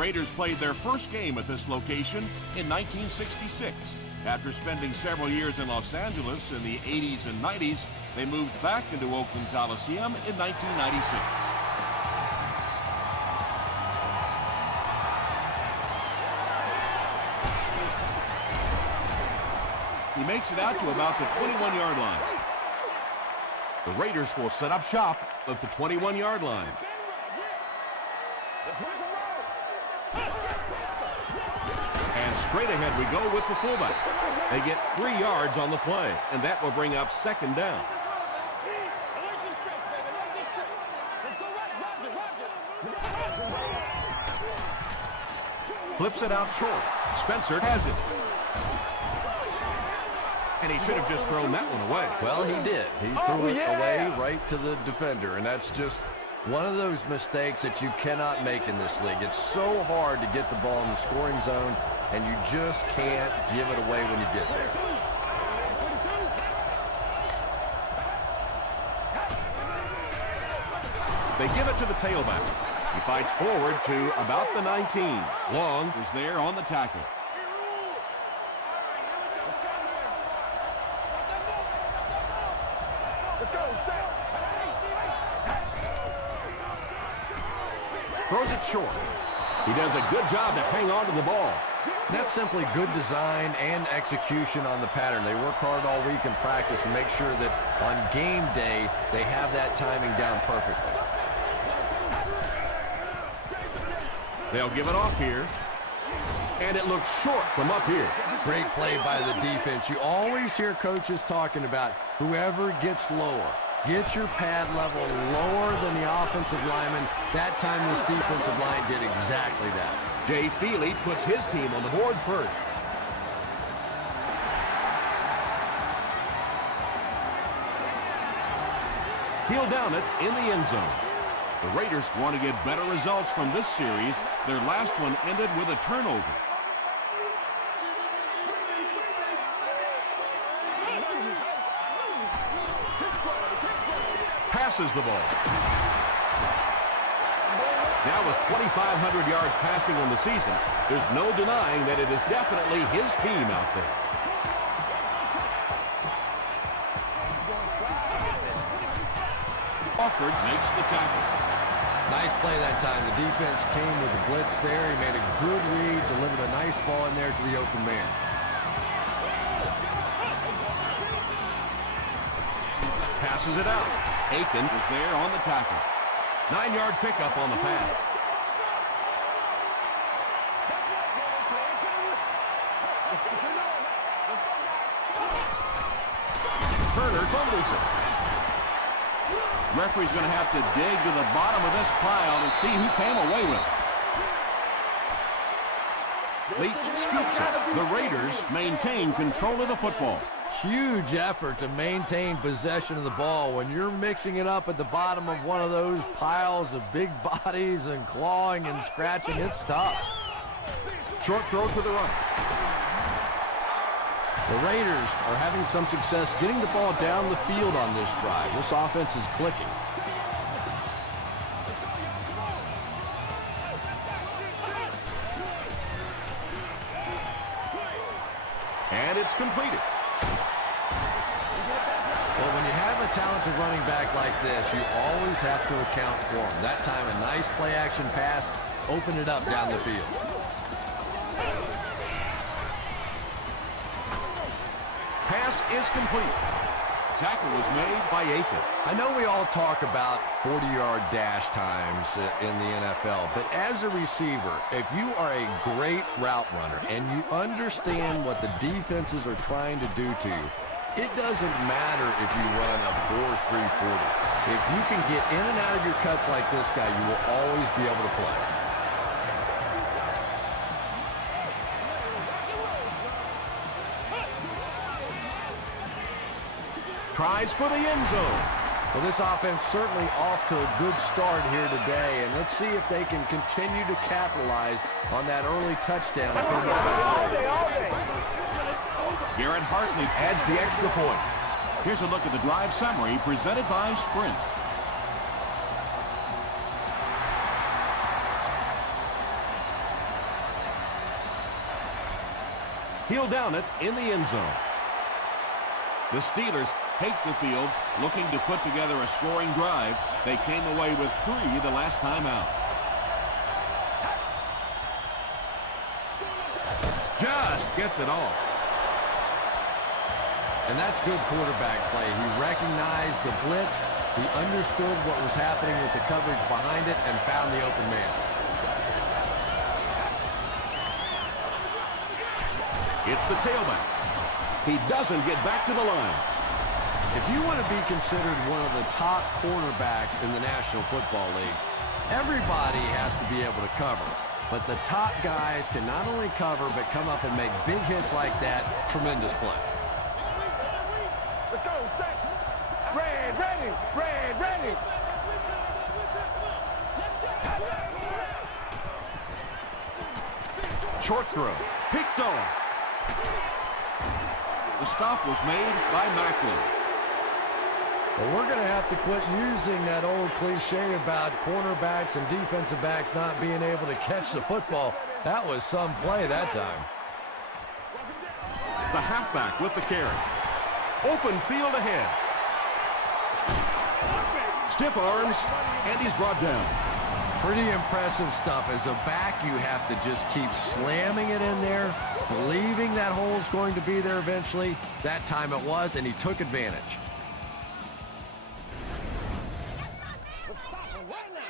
Raiders played their first game at this location in 1966. After spending several years in Los Angeles in the 80s and 90s, they moved back into Oakland Coliseum in 1996. He makes it out to about the 21-yard line. The Raiders will set up shop at the 21-yard line. And straight ahead we go with the fullback. They get 3 yards on the play, and that will bring up second down. Flips it out short. Spencer has it. And he should have just thrown that one away. Well, he did. He threw it away right to the defender, and that's just one of those mistakes that you cannot make in this league. It's so hard to get the ball in the scoring zone, and you just can't give it away when you get there. They give it to the tailback. He fights forward to about the 19. Long is there on the tackle. Throws it short. He does a good job to hang on to the ball. That's simply good design and execution on the pattern. They work hard all week in practice and make sure that on game day they have that timing down perfectly. They'll give it off here. And it looks short from up here. Great play by the defense. You always hear coaches talking about whoever gets lower. Get your pad level lower than the offensive lineman. That time this defensive line did exactly that. Jay Feely puts his team on the board first. He'll down it in the end zone. The Raiders want to get better results from this series. Their last one ended with a turnover. Passes the ball. Now with 2,500 yards passing on the season, there's no denying that it is definitely his team out there. Crawford makes the tackle. Nice play that time. The defense came with a blitz there. He made a good read, delivered a nice ball in there to the open man. Passes it out. Aiken is there on the tackle. 9-yard pickup on the pass. Turner fumbles it. Referee's going to have to dig to the bottom of this pile to see who came away with it. Leach scoops it. The Raiders maintain control of the football. Huge effort to maintain possession of the ball. When you're mixing it up at the bottom of one of those piles of big bodies and clawing and scratching, it's tough. Short throw to the right. The Raiders are having some success getting the ball down the field on this drive. This offense is clicking. And it's completed. Well, when you have a talented running back like this, you always have to account for him. That time, a nice play-action pass opened it up down the field. Pass is complete. Tackle was made by Aiken. I know we all talk about 40-yard dash times in the NFL, but as a receiver, if you are a great route runner and you understand what the defenses are trying to do to you, it doesn't matter if you run a 4.340. If you can get in and out of your cuts like this guy, you will always be able to play. Tries for the end zone. Well, this offense certainly off to a good start here today, and let's see if they can continue to capitalize on that early touchdown. Garrett Hartley adds the extra point. Here's a look at the drive summary presented by Sprint. He'll down it in the end zone. The Steelers take the field, looking to put together a scoring drive. They came away with 3 the last time out. Just gets it off. And that's good quarterback play. He recognized the blitz, he understood what was happening with the coverage behind it, and found the open man. It's the tailback. He doesn't get back to the line. If you want to be considered one of the top cornerbacks in the National Football League, everybody has to be able to cover. But the top guys can not only cover, but come up and make big hits like that. Tremendous play. Let's go, set. Red, ready, red, ready. Short throw. Picked off. The stop was made by Macklin. Well, we're going to have to quit using that old cliche about cornerbacks and defensive backs not being able to catch the football. That was some play that time. The halfback with the carry. Open field ahead. Stiff arms, and he's brought down. Pretty impressive stuff. As a back, you have to just keep slamming it in there, believing that hole's going to be there eventually. That time it was, and he took advantage. Let's stop him right now.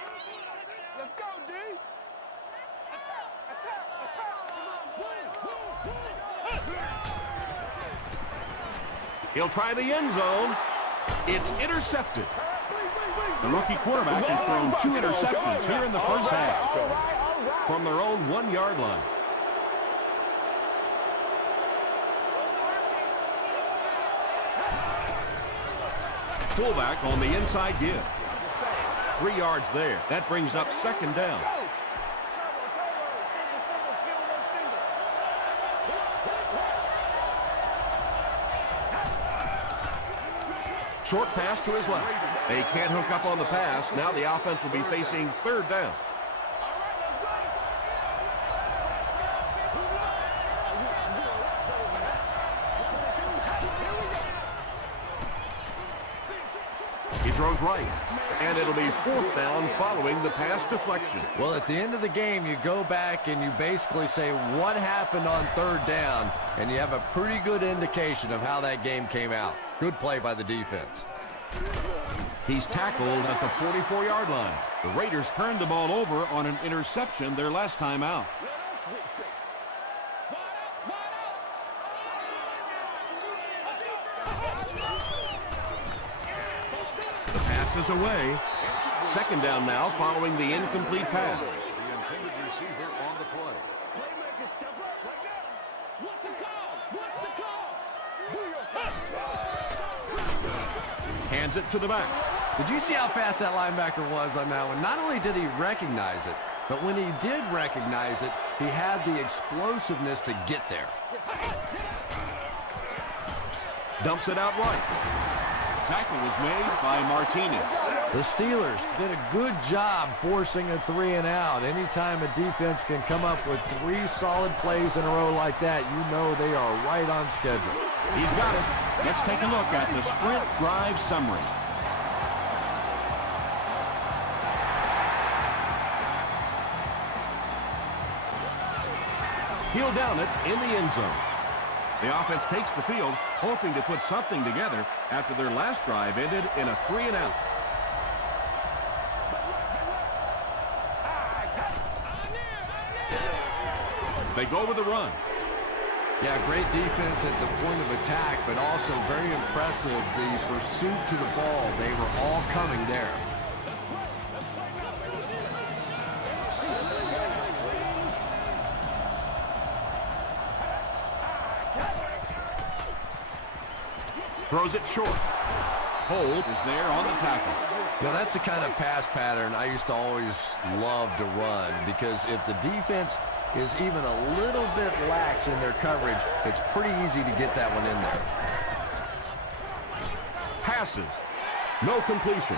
Let's go, D. Attack. He'll try the end zone. It's intercepted. The rookie quarterback has thrown 2 interceptions here in the first half from their own 1-yard line. Fullback on the inside give. 3 yards there. That brings up second down. Short pass to his left. They can't hook up on the pass. Now the offense will be facing third down. He throws right, and it'll be fourth down following the pass deflection. Well, at the end of the game, you go back and you basically say what happened on third down, and you have a pretty good indication of how that game came out. Good play by the defense. He's tackled at the 44-yard line. The Raiders turned the ball over on an interception their last time out. The pass is away. Second down now following the incomplete pass. The intended receiver on the play. Playmaker, step up right now. What's the call? What's the call? Hands it to the back. Did you see how fast that linebacker was on that one? Not only did he recognize it, but when he did recognize it, he had the explosiveness to get there. Dumps it out right. Tackle was made by Martinez. The Steelers did a good job forcing a 3 and out. Anytime a defense can come up with 3 solid plays in a row like that, you know they are right on schedule. He's got it. Let's take a look at the sprint drive summary. He'll down it in the end zone. The offense takes the field, hoping to put something together after their last drive ended in a 3 and out. They go with the run. Yeah, great defense at the point of attack, but also very impressive the pursuit to the ball. They were all coming there. Throws it short. Hold is there on the tackle. You know, that's the kind of pass pattern I used to always love to run, because if the defense is even a little bit lax in their coverage, it's pretty easy to get that one in there. Passes. No completion.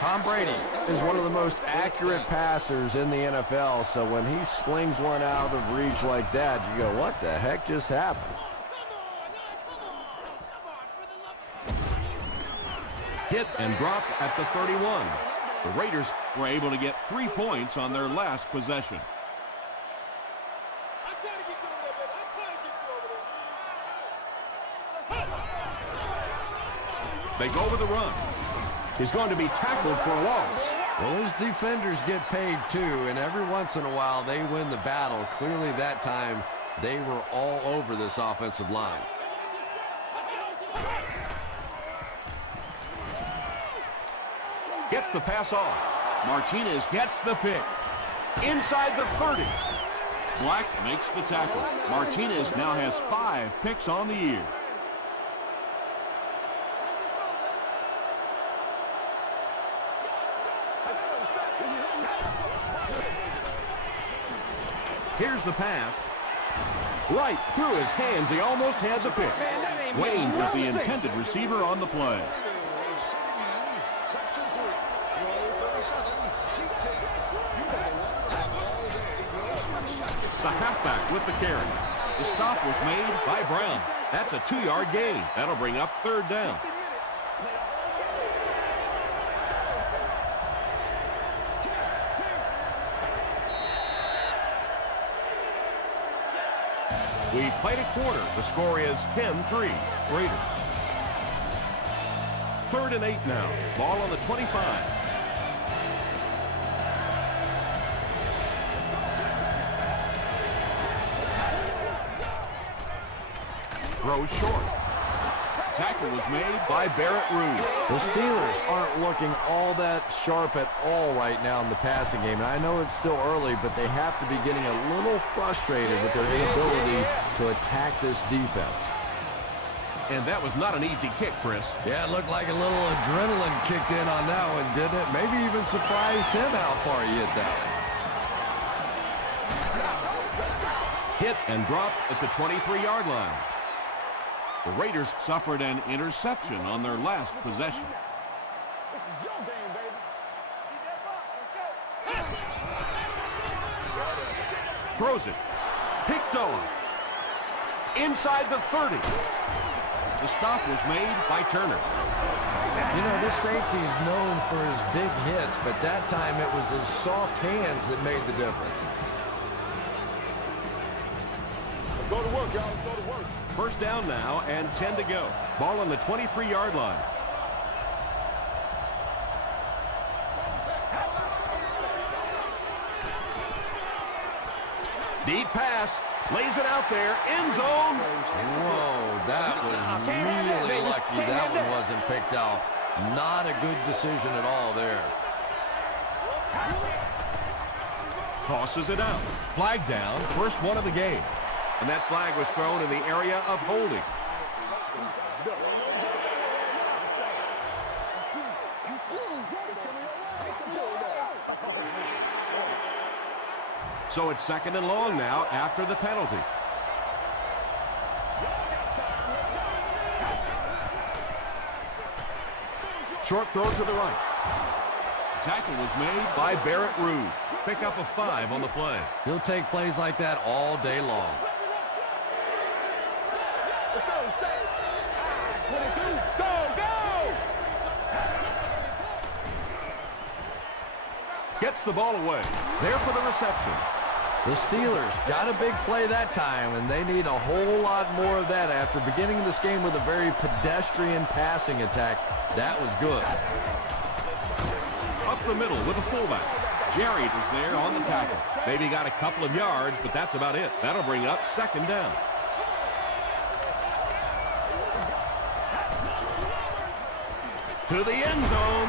Tom Brady is one of the most accurate passers in the NFL, so when he slings one out of reach like that, you go, what the heck just happened? Hit and dropped at the 31. The Raiders were able to get 3 points on their last possession. They go with the run. He's going to be tackled for a loss. Well, those defenders get paid too, and every once in a while they win the battle. Clearly that time they were all over this offensive line. Gets the pass off. Martinez gets the pick. Inside the 30. Black makes the tackle. Martinez now has 5 picks on the year. Here's the pass. Right through his hands. He almost had the pick. Wayne was the intended receiver on the play. The halfback with the carry. The stop was made by Brown. That's a 2-yard gain. That'll bring up 3rd down. We played a quarter. The score is 10-3. Raiders. 3rd and 8 now. Ball on the 25. Throws short. Tackle was made by Barrett Ruud. The Steelers aren't looking all that sharp at all right now in the passing game. And I know it's still early, but they have to be getting a little frustrated with their inability to attack this defense. And that was not an easy kick, Chris. Yeah, it looked like a little adrenaline kicked in on that one, didn't it? Maybe even surprised him how far he hit that one. Hit and dropped at the 23-yard line. The Raiders suffered an interception on their last possession. This is your game, baby. Throws it. Picked off. Inside the 30. The stop was made by Turner. You know, this safety is known for his big hits, but that time it was his soft hands that made the difference. Let's go to work, y'all. Let's go to work. 1st down now and 10 to go. Ball on the 23-yard line. Deep pass. Lays it out there. End zone. Whoa, that was really lucky that one wasn't picked off. Not a good decision at all there. Tosses it out. Flag down. First one of the game. And that flag was thrown in the area of holding. So it's 2nd and long now after the penalty. Short throw to the right. Tackle was made by Barrett Ruud. Pick up a 5 on the play. He'll take plays like that all day long. Let's go, set. 22. Go, go! Gets the ball away. There for the reception. The Steelers got a big play that time, and they need a whole lot more of that after beginning this game with a very pedestrian passing attack. That was good. Up the middle with a fullback. Jerry was there on the tackle. Maybe got a couple of yards, but that's about it. That'll bring up 2nd down. To the end zone.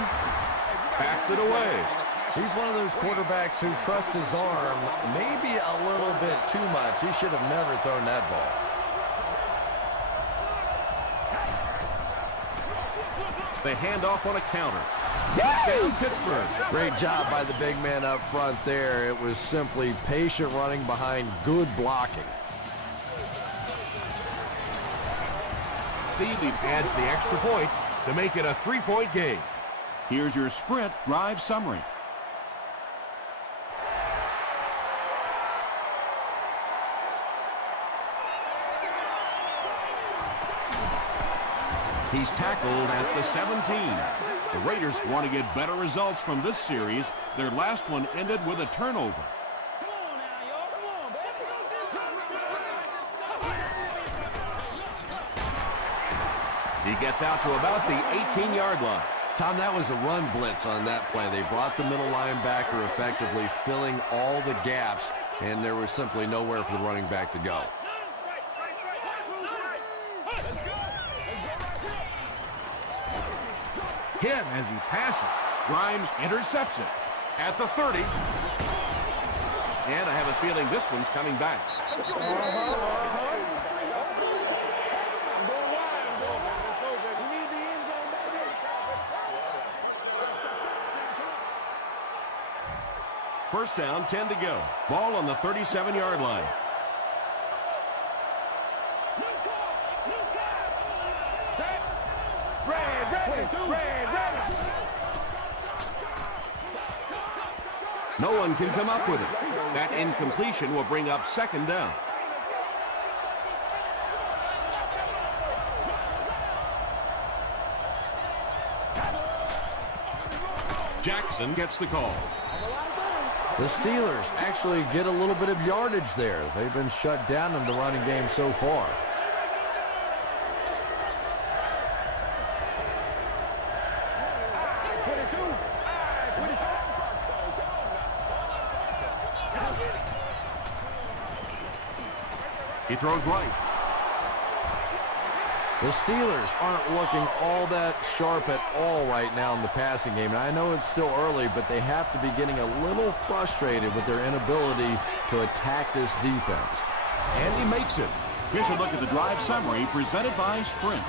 Backs it away. He's one of those quarterbacks who trusts his arm maybe a little bit too much. He should have never thrown that ball. They hand off on a counter. Touchdown, Pittsburgh. Great job by the big man up front there. It was simply patient running behind good blocking. Thielen adds the extra point to make it a 3-point game. Here's your sprint drive summary. He's tackled at the 17. The Raiders want to get better results from this series. Their last one ended with a turnover. He gets out to about the 18-yard line. Tom, that was a run blitz on that play. They brought the middle linebacker effectively, filling all the gaps, and there was simply nowhere for the running back to go. Hit as he passes. Grimes intercepts it at the 30. And I have a feeling this one's coming back. First down, 10 to go. Ball on the 37-yard line. No one can come up with it. That incompletion will bring up second down. Jackson gets the call. The Steelers actually get a little bit of yardage there. They've been shut down in the running game so far. He throws right. The Steelers aren't looking all that sharp at all right now in the passing game. And I know it's still early, but they have to be getting a little frustrated with their inability to attack this defense. And he makes it. Here's a look at the drive summary presented by Sprint.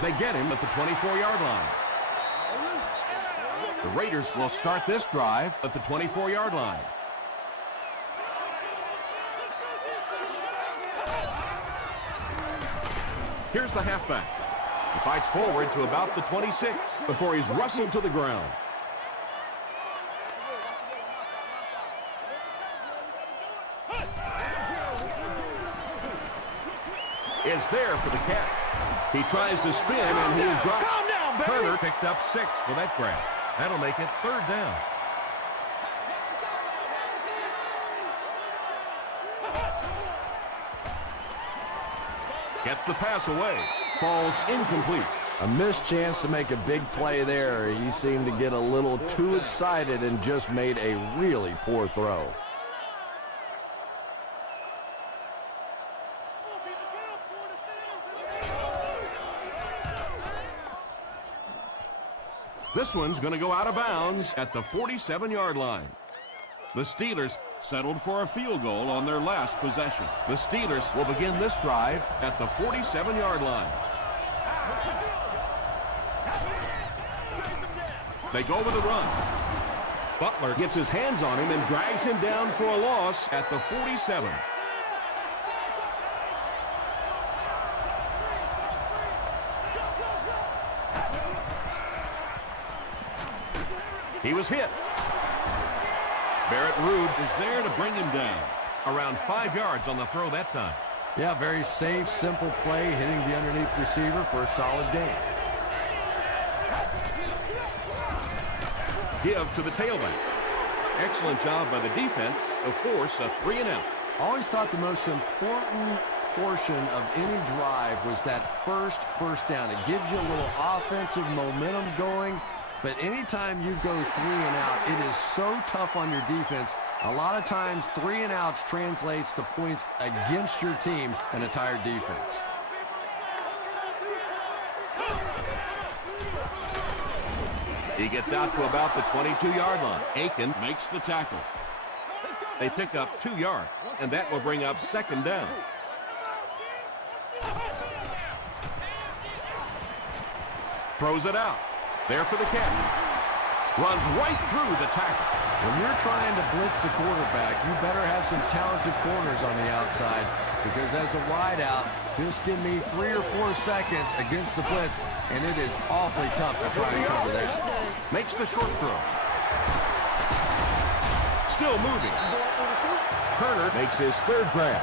They get him at the 24-yard line. The Raiders will start this drive at the 24-yard line. Here's the halfback. He fights forward to about the 26 before he's wrestled to the ground. Is there for the catch. He tries to spin and he's dropped. Calm down, baby. Turner picked up 6 for that grab. That'll make it third down. Gets the pass away. Falls incomplete. A missed chance to make a big play there. He seemed to get a little too excited and just made a really poor throw. This one's going to go out of bounds at the 47-yard line. The Steelers settled for a field goal on their last possession. The Steelers will begin this drive at the 47-yard line. They go with a run. Butler gets his hands on him and drags him down for a loss at the 47. He was hit. Barrett Ruud is there to bring him down. Around 5 yards on the throw that time. Yeah, very safe, simple play, hitting the underneath receiver for a solid gain. Give to the tailback. Excellent job by the defense to force a 3-and-out. Always thought the most important portion of any drive was that first down. It gives you a little offensive momentum going. But anytime you go 3-and-out, it is so tough on your defense. A lot of times, 3-and-outs translates to points against your team and a tired defense. He gets out to about the 22-yard line. Aiken makes the tackle. They pick up 2 yards, and that will bring up second down. Throws it out. There for the catch. Runs right through the tackle. When you're trying to blitz the quarterback, you better have some talented corners on the outside, because as a wideout, just give me 3 or 4 seconds against the blitz, and it is awfully tough to try and cover that. Makes the short throw. Still moving. Turner makes his 3rd grab.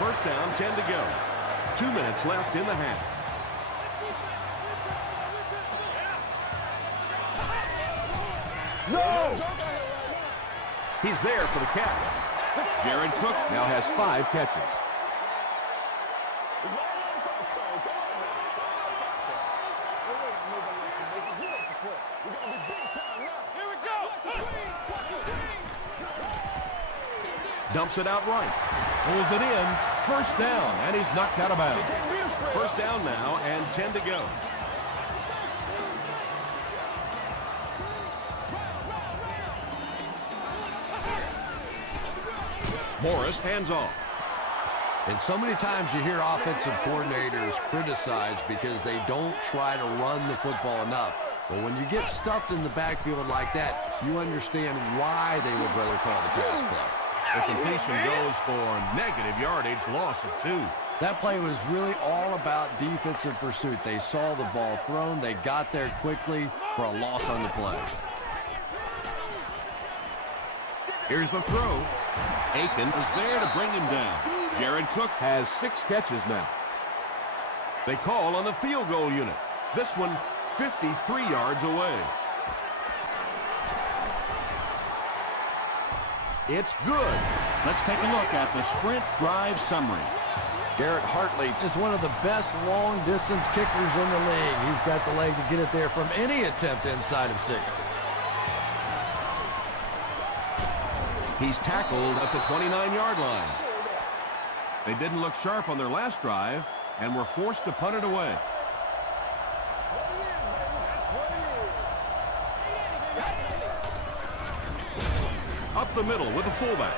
First down, 10 to go. 2 minutes left in the half. No! He's there for the catch. Jared Cook now has 5 catches. Dumps it out right. Pulls it in. First down, and he's knocked out of bounds. First down now, and 10 to go. Morris hands off. And so many times you hear offensive coordinators criticized because they don't try to run the football enough. But when you get stuffed in the backfield like that, you understand why they would rather call the pass play. The completion goes for negative yardage, loss of 2. That play was really all about defensive pursuit. They saw the ball thrown, they got there quickly for a loss on the play. Here's the throw. Aiken is there to bring him down. Jared Cook has 6 catches now. They call on the field goal unit. This one 53 yards away. It's good. Let's take a look at the sprint drive summary. Garrett Hartley is one of the best long-distance kickers in the league. He's got the leg to get it there from any attempt inside of 60. He's tackled at the 29-yard line. They didn't look sharp on their last drive and were forced to punt it away. Up the middle with the fullback.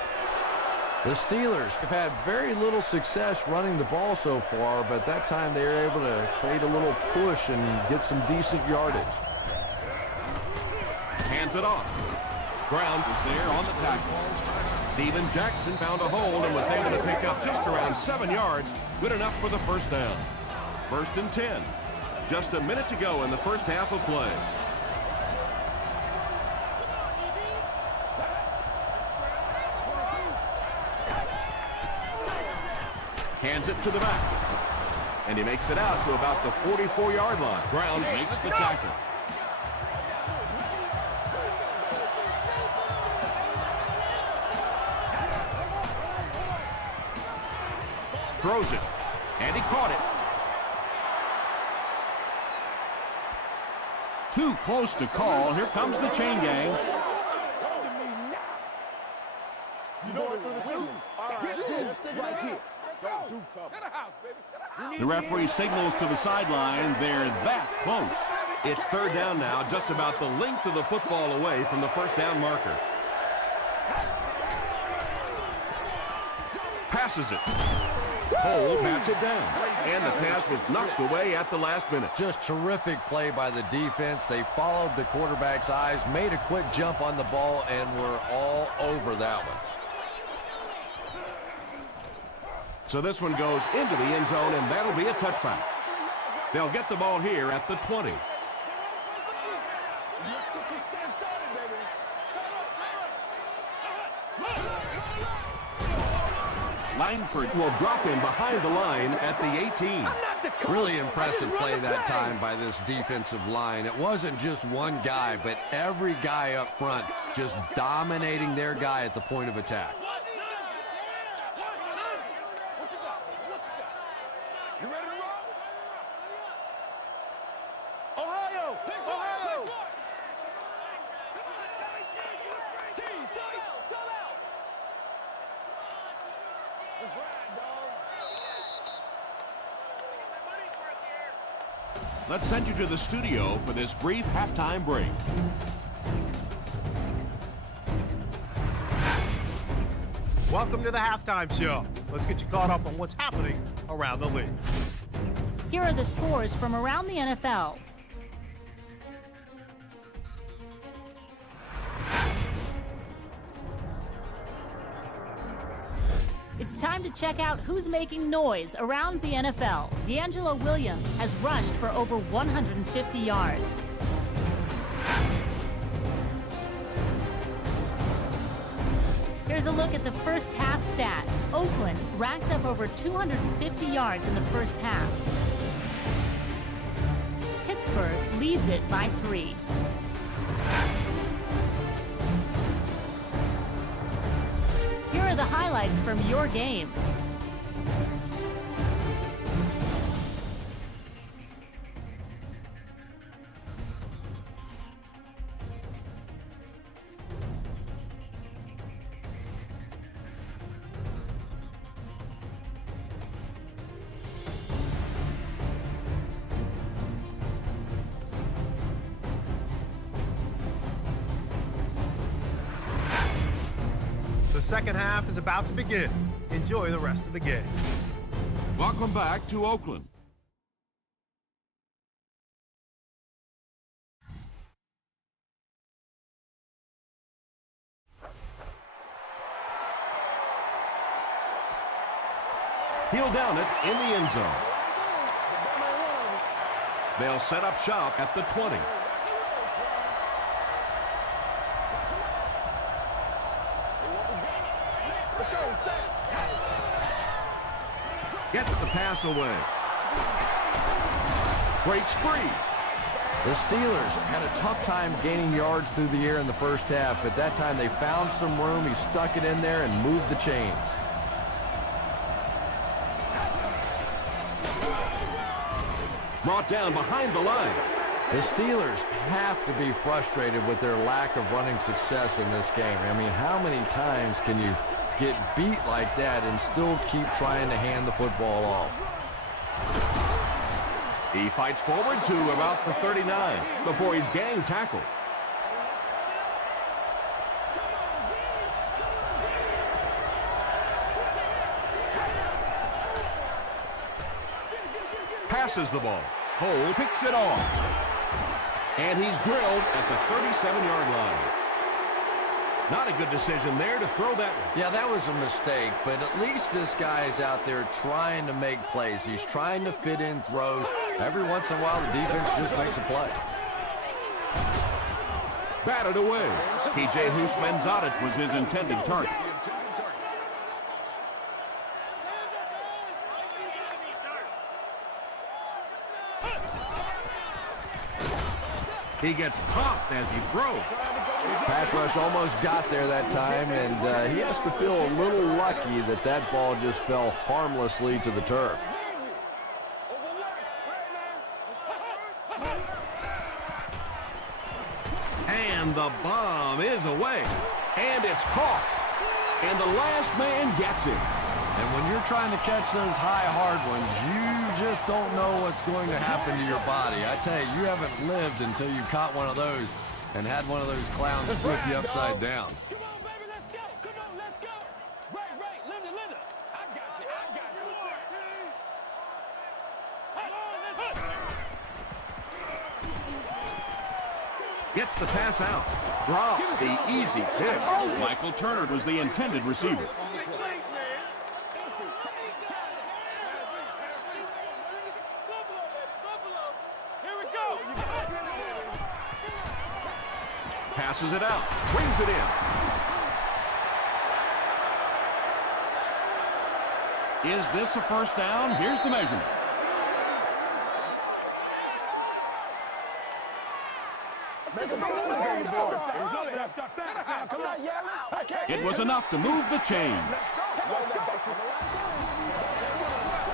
The Steelers have had very little success running the ball so far, but that time they were able to create a little push and get some decent yardage. Hands it off. Brown was there on the tackle. Steven Jackson found a hold and was able to pick up just around 7 yards. Good enough for the first down. 1st and 10. Just a minute to go in the first half of play. Hands it to the back. And he makes it out to about the 44-yard line. Brown makes the tackle. Throws it. And he caught it. Too close to call. Here comes the chain gang. The referee signals to the sideline. They're that close. It's 3rd down now, just about the length of the football away from the first down marker. Passes it. Cole bats it down. And the pass was knocked away at the last minute. Just terrific play by the defense. They followed the quarterback's eyes, made a quick jump on the ball, and were all over that one. So this one goes into the end zone, and that'll be a touchback. They'll get the ball here at the 20. Langford will drop him behind the line at the 18. Really impressive play that time by this defensive line. It wasn't just one guy, but every guy up front just dominating their guy at the point of attack. You ready to roll? Ohio! Ohio! That's right, dog. Let's send you to the studio for this brief halftime break. Welcome to the halftime show. Let's get you caught up on what's happening around the league. Here are the scores from around the NFL. It's time to check out who's making noise around the NFL. DeAngelo Williams has rushed for over 150 yards. Here's a look at the first half stats. Oakland racked up over 250 yards in the first half. Pittsburgh leads it by 3. Here are the highlights from your game. The second half is about to begin. Enjoy the rest of the game. Welcome back to Oakland. He'll down it in the end zone. They'll set up shop at the 20. Gets the pass away. Breaks free. The Steelers had a tough time gaining yards through the air in the first half, but that time they found some room. He stuck it in there and moved the chains. Brought down behind the line. The Steelers have to be frustrated with their lack of running success in this game. I mean, how many times can you get beat like that and still keep trying to hand the football off? He fights forward to about the 39 before he's gang tackled. Passes the ball. Hole picks it off. And he's drilled at the 37-yard line. Not a good decision there to throw that one. Yeah, that was a mistake, but at least this guy is out there trying to make plays. He's trying to fit in throws. Every once in a while, the defense just makes a play. Batted away. T.J. Houshmandzadeh was his intended target. He gets popped as he throws. Pass rush almost got there that time, and he has to feel a little lucky that that ball just fell harmlessly to the turf. And the bomb is away. And it's caught. And the last man gets him. And when you're trying to catch those high, hard ones, you just don't know what's going to happen to your body. I tell you, you haven't lived until you caught one of those and had one of those clowns flip you upside down. Come on, baby, let's go. Come on, let's go. Right, Linda. I got you. Gets the pass out. Drops the easy pitch. Michael Turner was the intended receiver. Passes it out. Brings it in. Is this a first down? Here's the measurement. It was enough to move the chains.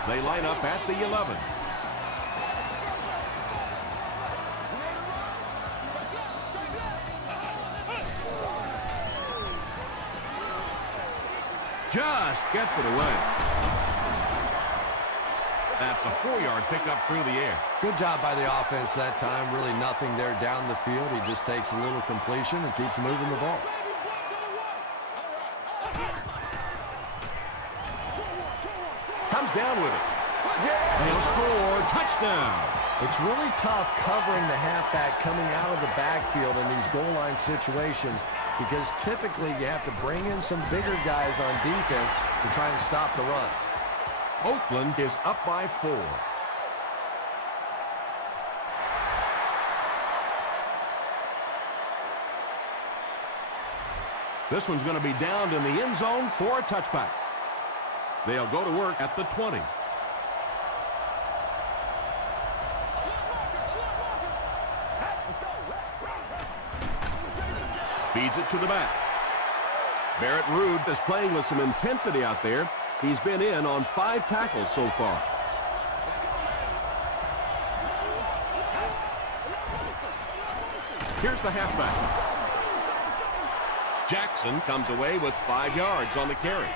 They line up at the 11. Just gets it away. That's a 4-yard pickup through the air. Good job by the offense that time. Really nothing there down the field. He just takes a little completion and keeps moving the ball. Comes down with it. They'll score. Touchdown. It's really tough covering the halfback coming out of the backfield in these goal line situations. because typically you have to bring in some bigger guys on defense to try and stop the run. Oakland is up by 4. This one's going to be downed in the end zone for a touchback. They'll go to work at the 20. Feeds it to the back. Barrett Ruud is playing with some intensity out there. He's been in on 5 tackles so far. Here's the halfback. Jackson comes away with 5 yards on the carry.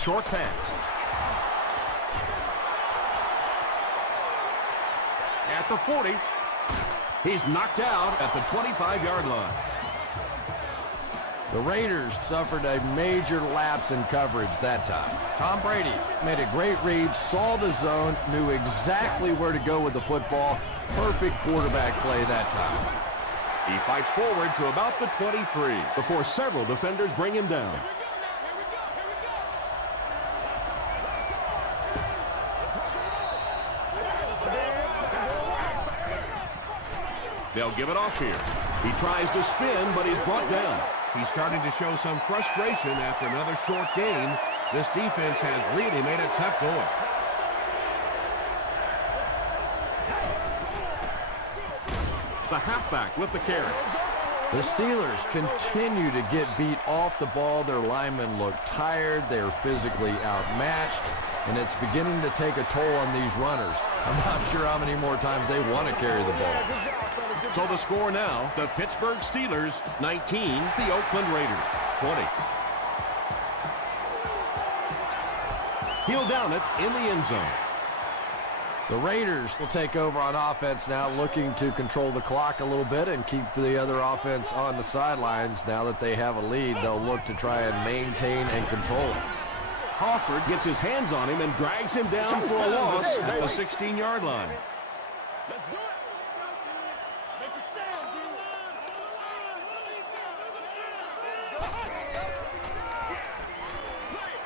Short pass. At the 40. He's knocked out at the 25-yard line. The Raiders suffered a major lapse in coverage that time. Tom Brady made a great read, saw the zone, knew exactly where to go with the football. Perfect quarterback play that time. He fights forward to about the 23 before several defenders bring him down. They'll give it off here. He tries to spin, but he's brought down. He's starting to show some frustration after another short gain. This defense has really made it tough going. The halfback with the carry. The Steelers continue to get beat off the ball. Their linemen look tired. They're physically outmatched, and it's beginning to take a toll on these runners. I'm not sure how many more times they want to carry the ball. So the score now, the Pittsburgh Steelers 19, the Oakland Raiders 20. He'll down it in the end zone. The Raiders will take over on offense now, looking to control the clock a little bit and keep the other offense on the sidelines. Now that they have a lead, they'll look to try and maintain and control it. Crawford gets his hands on him and drags him down for a loss at the 16-yard line.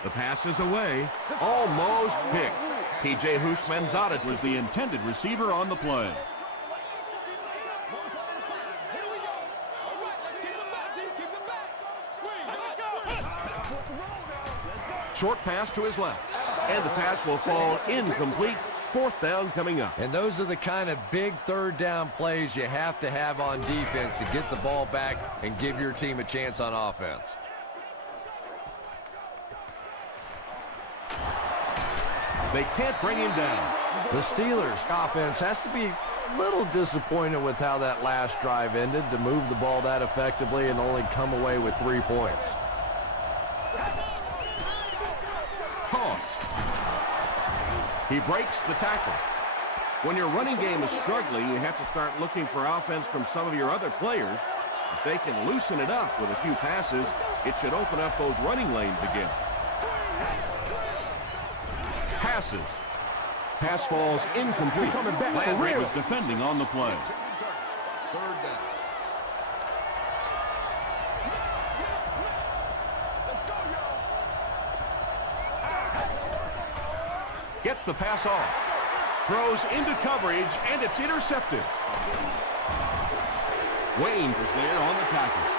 The pass is away. Almost picked. T.J. Houshmandzadeh was the intended receiver on the play. Short pass to his left. And the pass will fall incomplete. 4th down coming up. And those are the kind of big 3rd down plays you have to have on defense to get the ball back and give your team a chance on offense. They can't bring him down. The Steelers offense has to be a little disappointed with how that last drive ended, to move the ball that effectively and only come away with 3 points. Toss. He breaks the tackle. When your running game is struggling, you have to start looking for offense from some of your other players. If they can loosen it up with a few passes, it should open up those running lanes again. Passes. Pass falls incomplete. Landry was defending on the play. 3rd down. Gets the pass off. Throws into coverage, and it's intercepted. Wayne was there on the tackle.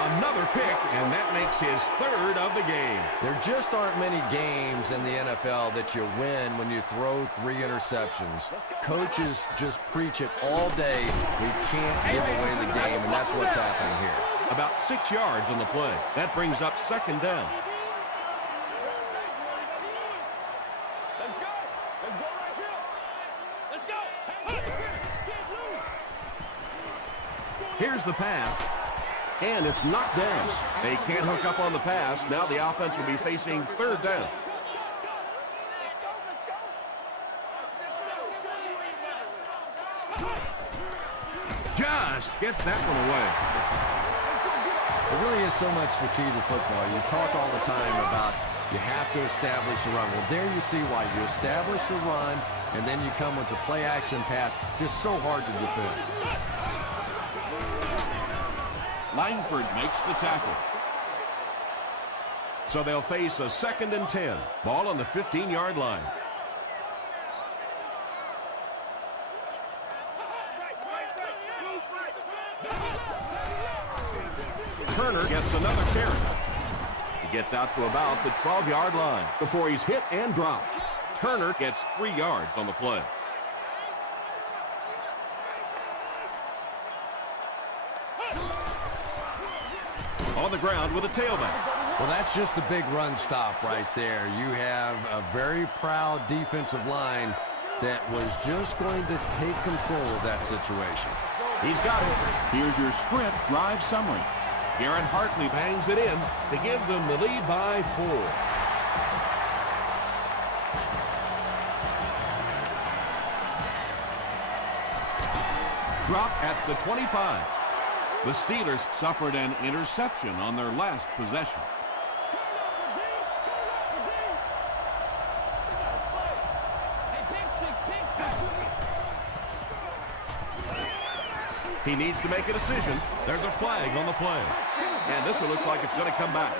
Another pick, and that makes his 3rd of the game. There just aren't many games in the NFL that you win when you throw 3 interceptions. Coaches just preach it all day. We can't give away the game, and that's what's happening here. About 6 yards on the play. That brings up 2nd down. Let's go. Let's go right here. Let's go. Here's the pass. And it's knocked down. They can't hook up on the pass. Now the offense will be facing 3rd down. Just gets that one away. It really is so much the key to football. You talk all the time about You have to establish a run. Well, there you see why. You establish a run, and then you come with the play-action pass. Just so hard to defend. Langford makes the tackle. So they'll face a 2nd and 10. Ball on the 15-yard line. Turner gets another carry. He gets out to about the 12-yard line before he's hit and dropped. Turner gets 3 yards on the play. On the ground with a tailback. Well, that's just a big run stop right there. You have a very proud defensive line that was just going to take control of that situation. He's got it. Here's your sprint drive summary. Garrett Hartley bangs it in to give them the lead by 4. Drop at the 25. The Steelers suffered an interception on their last possession. He needs to make a decision. There's a flag on the play. And this one looks like it's going to come back.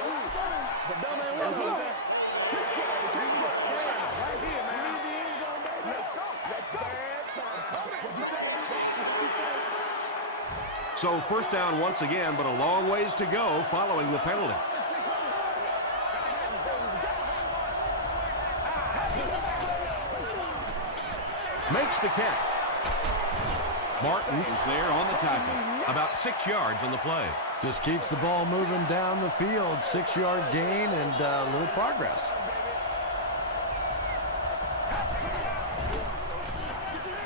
So first down once again, but a long ways to go following the penalty. Makes the catch. Martin is there on the tackle. About 6 yards on the play. Just keeps the ball moving down the field. 6-yard gain and a little progress.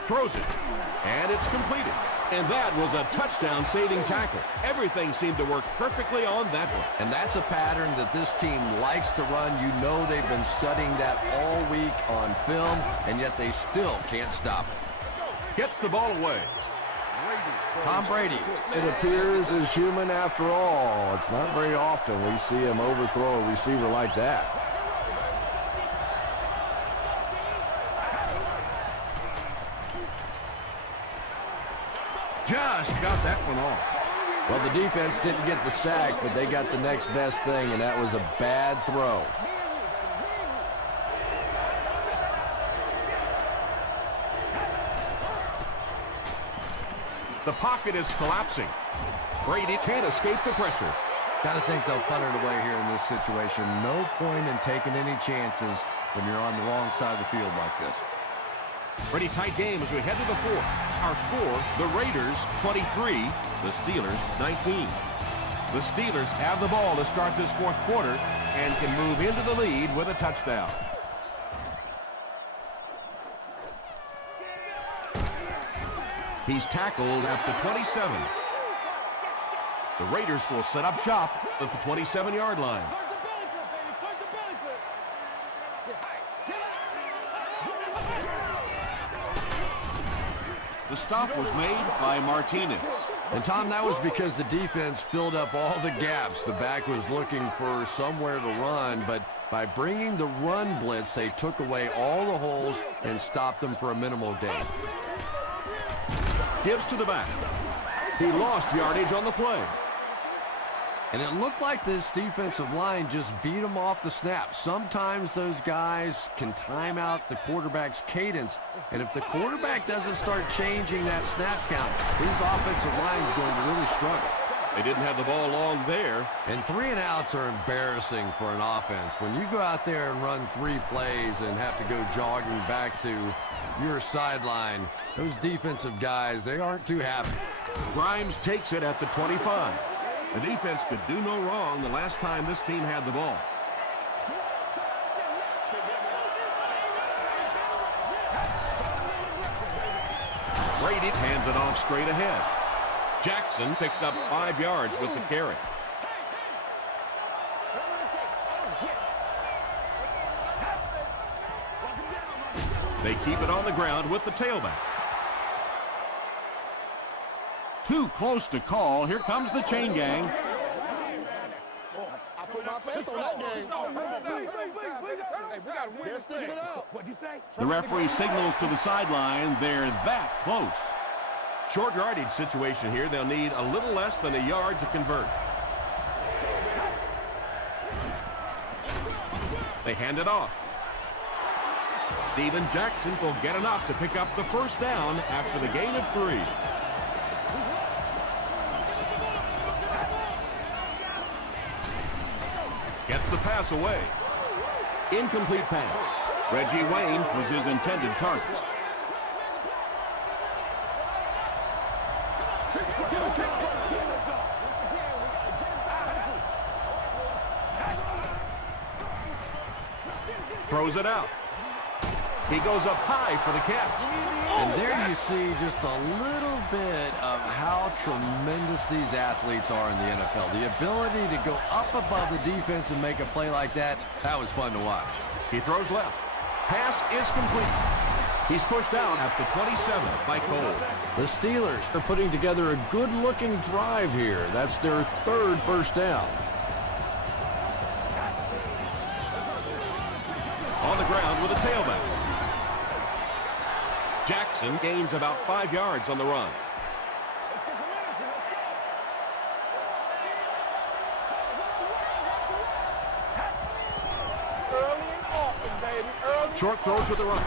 Throws it. And it's completed. And that was a touchdown-saving tackle. Everything seemed to work perfectly on that one. And that's a pattern that this team likes to run. You know they've been studying that all week on film, and yet they still can't stop it. Gets the ball away. Tom Brady. It appears as human after all. It's not very often we see him overthrow a receiver like that. Just got that one off. Well, the defense didn't get the sack, but they got the next best thing, and that was a bad throw. The pocket is collapsing. Brady can't escape the pressure. Got to think they'll punt it away here in this situation. No point in taking any chances when you're on the wrong side of the field like this. Pretty tight game as we head to the 4th. Our score, the Raiders 23, the Steelers 19. The Steelers have the ball to start this 4th quarter and can move into the lead with a touchdown. He's tackled at the 27. The Raiders will set up shop at the 27-yard line. The stop was made by Martinez. And, Tom, that was because the defense filled up all the gaps. The back was looking for somewhere to run, but by bringing the run blitz, they took away all the holes and stopped them for a minimal gain. Gives to the back. He lost yardage on the play. And it looked like this defensive line just beat them off the snap. Sometimes those guys can time out the quarterback's cadence, and if the quarterback doesn't start changing that snap count, his offensive line is going to really struggle. They didn't have the ball long there. And 3 and outs are embarrassing for an offense. When you go out there and run 3 plays and have to go jogging back to your sideline, those defensive guys, they aren't too happy. Grimes takes it at the 25. The defense could do no wrong the last time this team had the ball. Brady hands it off straight ahead. Jackson picks up 5 yards with the carry. They keep it on the ground with the tailback. Too close to call. Here comes the chain gang. offense on that game. They're sticking it out. What'd you say? The referee signals to the sideline. They're that close. Short yardage situation here. They'll need a little less than a yard to convert. They hand it off. Steven Jackson will get enough to pick up the first down after the gain of 3. Gets the pass away. Incomplete pass. Reggie Wayne was his intended target. Throws it out. He goes up high for the catch. And there you see just a little bit of how tremendous these athletes are in the NFL. The ability to go up above the defense and make a play like that, that was fun to watch. He throws left. Pass is complete. He's pushed out at the 27 by Cole. The Steelers are putting together a good-looking drive here. That's their 3rd first down. On the ground with a tailback. Jackson gains about 5 yards on the run. Short throw to the right.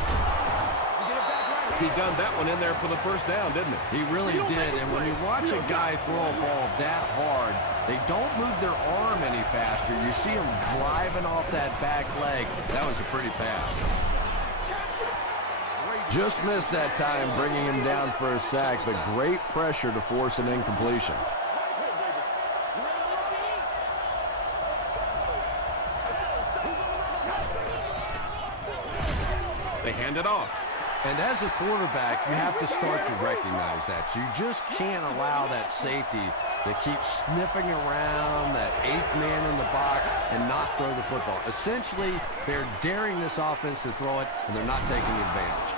He done that one in there for the first down, didn't he? He really did, and when you watch a guy throw a ball that hard, they don't move their arm any faster. You see him driving off that back leg. That was a pretty pass. Just missed that time, bringing him down for a sack, but great pressure to force an incompletion. They hand it off. And as a quarterback, you have to start to recognize that. You just can't allow that safety to keep sniffing around that 8th man in the box and not throw the football. Essentially, they're daring this offense to throw it, and they're not taking advantage.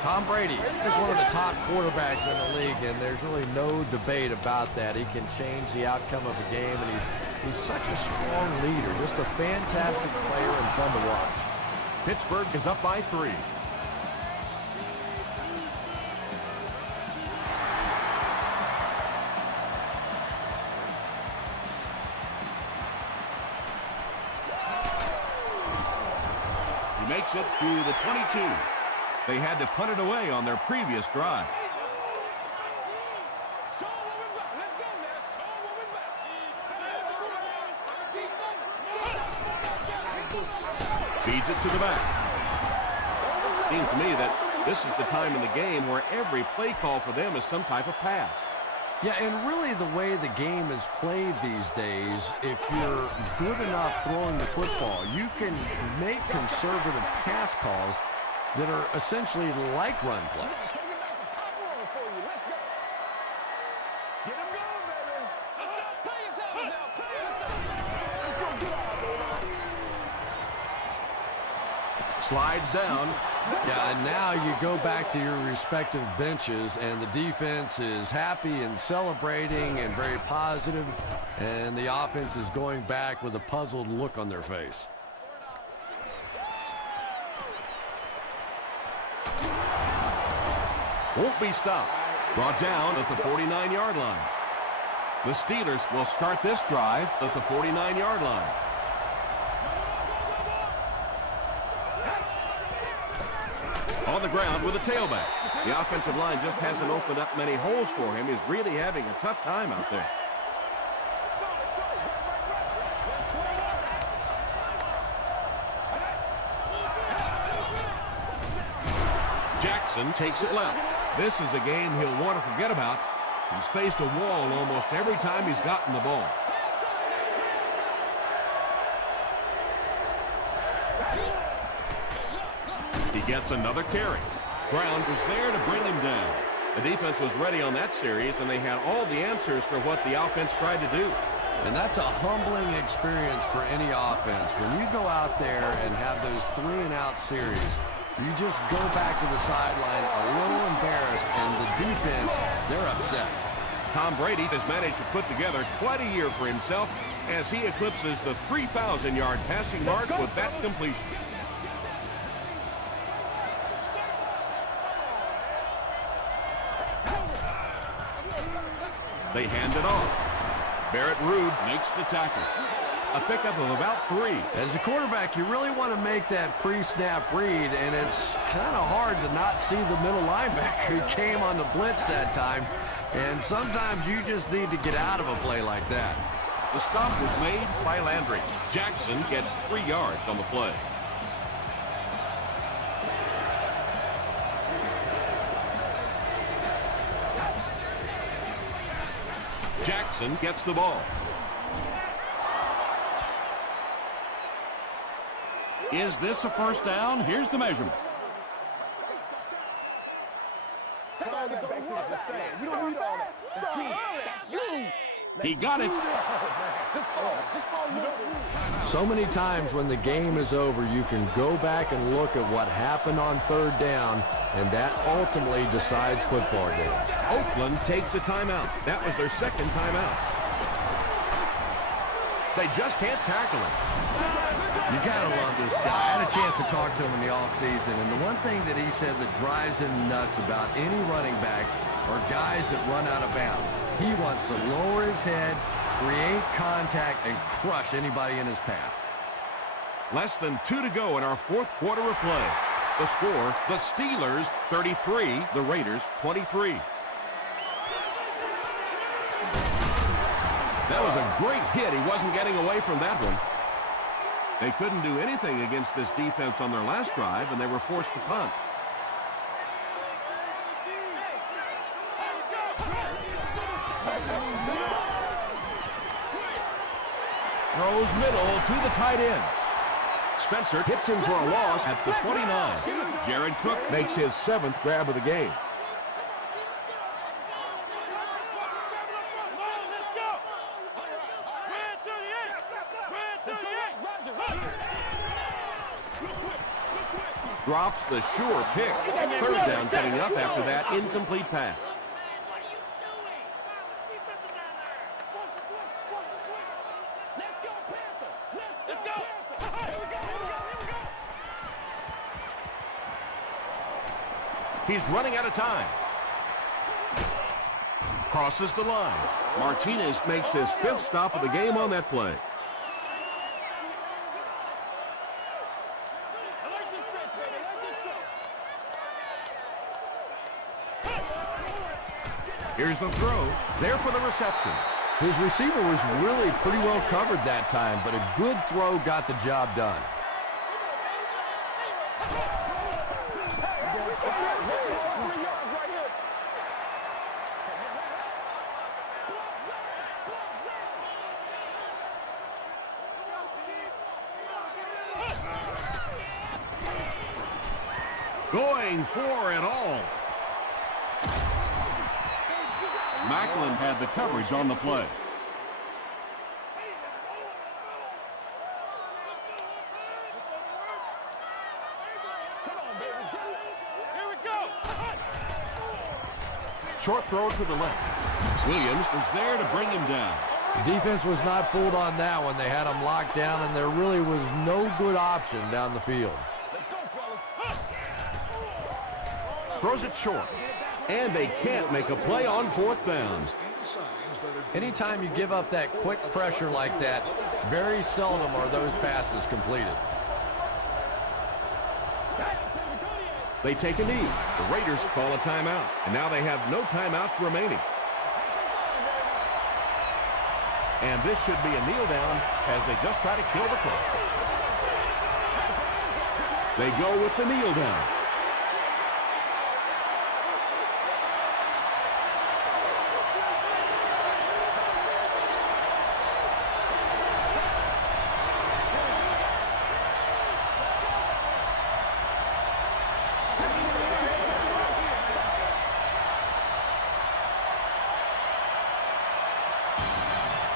Tom Brady is one of the top quarterbacks in the league, and there's really no debate about that. He can change the outcome of a game, and he's such a strong leader, just a fantastic player and fun to watch. Pittsburgh is up by 3. He makes it to the 22. They had to punt it away on their previous drive. Feeds it to the back. Seems to me that this is the time in the game where every play call for them is some type of pass. Yeah, and really the way the game is played these days, if you're good enough throwing the football, you can make conservative pass calls that are essentially like run plays. Slides down. Yeah, and now you go back to your respective benches, and the defense is happy and celebrating and very positive, and the offense is going back with a puzzled look on their face. Won't be stopped. Brought down at the 49-yard line. The Steelers will start this drive at the 49-yard line. On the ground with a tailback. The offensive line just hasn't opened up many holes for him. He's really having a tough time out there. Jackson takes it left. This is a game he'll want to forget about. He's faced a wall almost every time he's gotten the ball. He gets another carry. Brown was there to bring him down. The defense was ready on that series, and they had all the answers for what the offense tried to do. And that's a humbling experience for any offense. When you go out there and have those 3-and-out series, you just go back to the sideline a little embarrassed, and the defense, they're upset. Tom Brady has managed to put together quite a year for himself as he eclipses the 3,000-yard passing mark with that completion. They hand it off. Barrett Ruud makes the tackle. A pickup of about 3. As a quarterback, you really want to make that pre-snap read, and it's kind of hard to not see the middle linebacker who came on the blitz that time. And sometimes you just need to get out of a play like that. The stop was made by Landry. Jackson gets 3 yards on the play. Jackson gets the ball. Is this a first down? Here's the measurement. He got it. So many times when the game is over, you can go back and look at what happened on third down, and that ultimately decides football games. Oakland takes a timeout. That was their second timeout. They just can't tackle him. You gotta love this guy. I had a chance to talk to him in the offseason, and the one thing that he said that drives him nuts about any running back are guys that run out of bounds. He wants to lower his head, create contact, and crush anybody in his path. Less than 2 to go in our fourth quarter of play. The score, the Steelers 33, the Raiders 23. That was a great hit. He wasn't getting away from that one. They couldn't do anything against this defense on their last drive, and they were forced to punt. Throws middle to the tight end. Spencer hits him for a loss at the 29. Jared Cook makes his 7th grab of the game. Drops the sure pick. Third down coming up after that incomplete pass. He's running out of time. Crosses the line. Martinez makes his 5th stop of the game on that play. Here's the throw. There for the reception. His receiver was really pretty well covered that time, but a good throw got the job done. Going for it all. Macklin had the coverage on the play. Short throw to the left. Williams was there to bring him down. The defense was not fooled on that one. They had him locked down, and there really was no good option down the field. Throws it short. And they can't make a play on 4th down. Anytime you give up that quick pressure like that, very seldom are those passes completed. They take a knee. The Raiders call a timeout. And now they have no timeouts remaining. And this should be a kneel down as they just try to kill the clock. They go with the kneel down.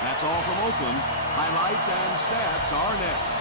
That's all from Oakland. Highlights and stats are next.